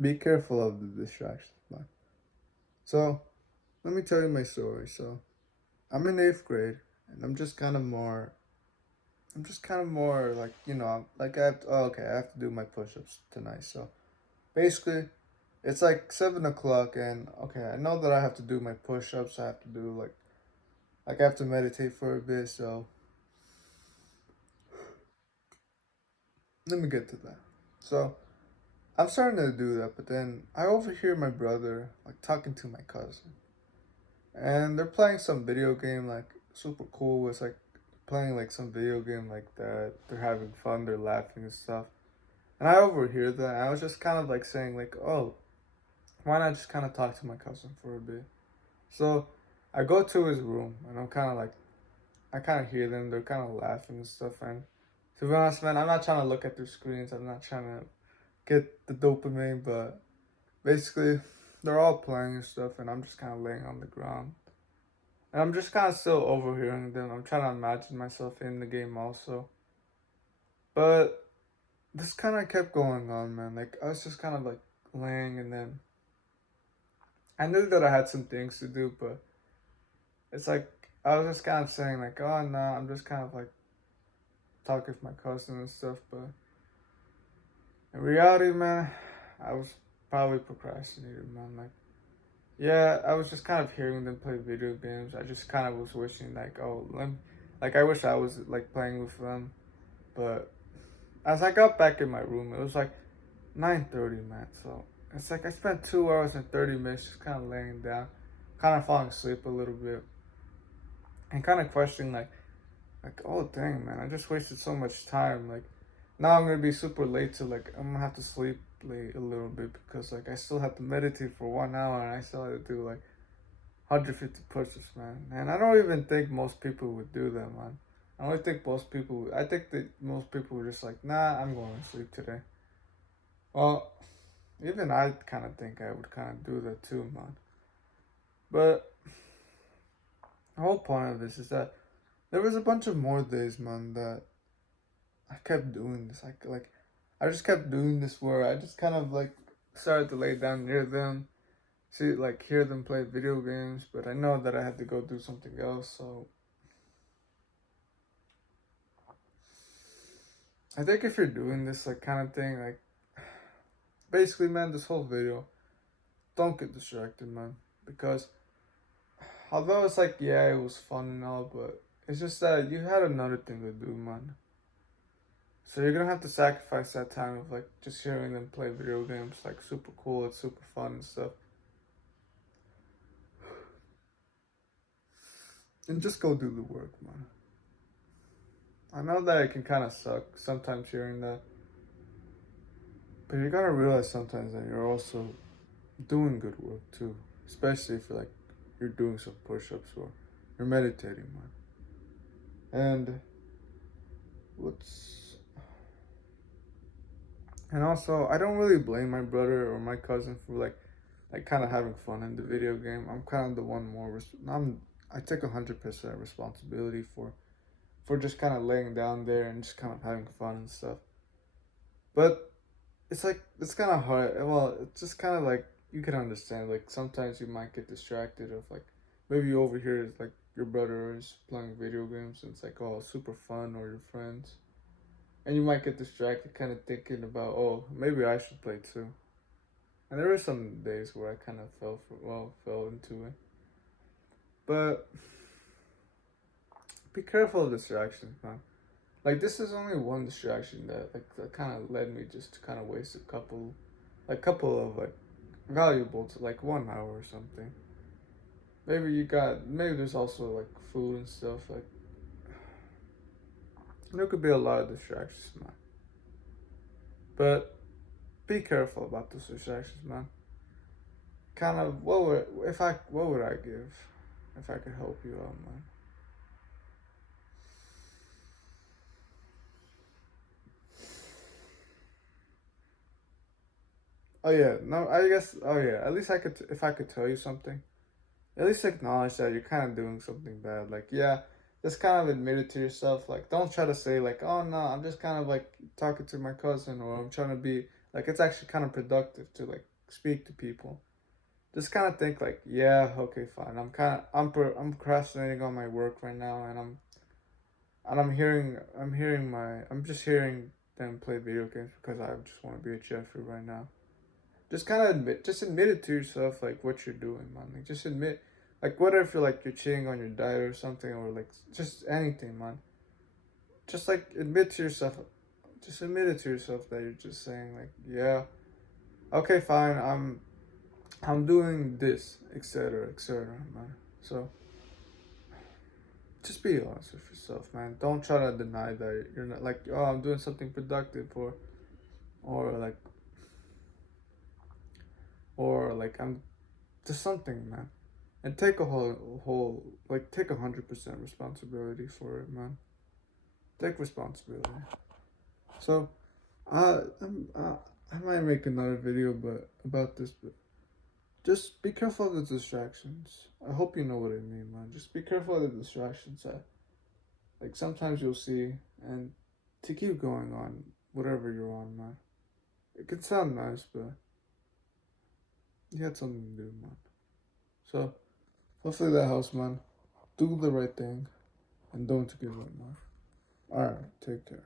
be careful of the distractions, man. So, let me tell you my story. So, I'm in eighth grade, and I'm just kind of more like, like I have to do my push-ups tonight. So, basically, it's like 7 o'clock, and okay, I know that I have to do my push-ups. I have to do like I have to meditate for a bit. So, let me get to that. So, I'm starting to do that, but then I overhear my brother like talking to my cousin, and they're playing some video game like super cool. It's like playing like some video game like that. They're having fun. They're laughing and stuff. And I overhear that. I was just kind of like saying like, oh, why not just kind of talk to my cousin for a bit? So I go to his room, and I'm kind of like, I kind of hear them. They're kind of laughing and stuff. And to be honest, man, I'm not trying to look at their screens. I'm not trying to get the dopamine, but basically, they're all playing and stuff, and I'm just kind of laying on the ground. And I'm just kind of still overhearing them. I'm trying to imagine myself in the game also. But this kind of kept going on, man. Like, I was just kind of like laying, and then I knew that I had some things to do, but it's like I was just kind of saying, like, oh, no, I'm just kind of like talking with my cousin and stuff. But in reality, man, I was probably procrastinating, man. Like, yeah, I was just kind of hearing them play video games. I just kind of was wishing, like, oh, like, I wish I was, like, playing with them. But as I got back in my room, it was, like, 9:30, man. So it's like I spent 2 hours and 30 minutes just kind of laying down, kind of falling asleep a little bit, and kind of questioning, like, oh, dang, man, I just wasted so much time. Like, now I'm going to be super late to, like, I'm going to have to sleep late a little bit because, like, I still have to meditate for 1 hour, and I still have to do, like, 150 push-ups, man. And I don't even think most people would do that, man. I think that most people were just like, nah, I'm going to sleep today. Well, even I kind of think I would kind of do that too, man. But the whole point of this is that there was a bunch of more days, man, that I kept doing this. I just kept doing this where I just kind of like started to lay down near them, see, like, hear them play video games, but I know that I had to go do something else, so I think if you're doing this like kind of thing, like basically, man, this whole video, don't get distracted, man, because although it's like, yeah, it was fun and all, but it's just that you had another thing to do, man. So you're gonna have to sacrifice that time of like just hearing them play video games, like super cool, it's super fun and stuff, and just go do the work, man. I know that it can kind of suck sometimes hearing that, but you gotta realize sometimes that you're also doing good work too, especially if you're doing some push-ups or you're meditating, man. And what's and also, I don't really blame my brother or my cousin for like kind of having fun in the video game. I'm kind of the one more. I take 100% responsibility for just kind of laying down there and just kind of having fun and stuff. But it's like it's kind of hard. Well, it's just kind of like you can understand. Like sometimes you might get distracted of like maybe you overhear like your brother is playing video games and it's like, oh, super fun, or your friends, and you might get distracted, kind of thinking about, oh, maybe I should play too. And there were some days where I kind of fell into it. But be careful of distractions, man. Like this is only one distraction that kind of led me just to kind of waste couple of like valuable to like 1 hour or something. Maybe there's also like food and stuff. Like there could be a lot of distractions, man. But be careful about those distractions, man. Kind of what would I give if I could help you out, man? Oh yeah, no, I guess. Oh yeah, at least if I could tell you something, at least acknowledge that you're kind of doing something bad. Like, yeah, just kind of admit it to yourself. Like, don't try to say like, oh no, I'm just kind of like talking to my cousin, or Like it's actually kind of productive to like speak to people. Just kind of think like, yeah, okay, fine. I'm procrastinating on my work right now, and I'm just hearing them play video games because I just want to be a Jeffrey right now. Just admit it to yourself, like what you're doing, man. Like just admit, like what if you're cheating on your diet or something, or like just anything, man. Just like just admit it to yourself that you're just saying like, yeah, okay, fine, I'm doing this, etc., man. So just be honest with yourself, man. Don't try to deny that you're not like, oh, I'm doing something productive, or like I'm just something, man. And take a whole like take 100% responsibility for it, man. Take responsibility. So I might make another video but about this, but just be careful of the distractions. I hope you know what I mean, man. Just be careful of the distractions that like sometimes you'll see, and to keep going on whatever you're on, man. It can sound nice, but you had something to do, man. So hopefully that helps, man. Do the right thing and don't give up, man. Alright, take care.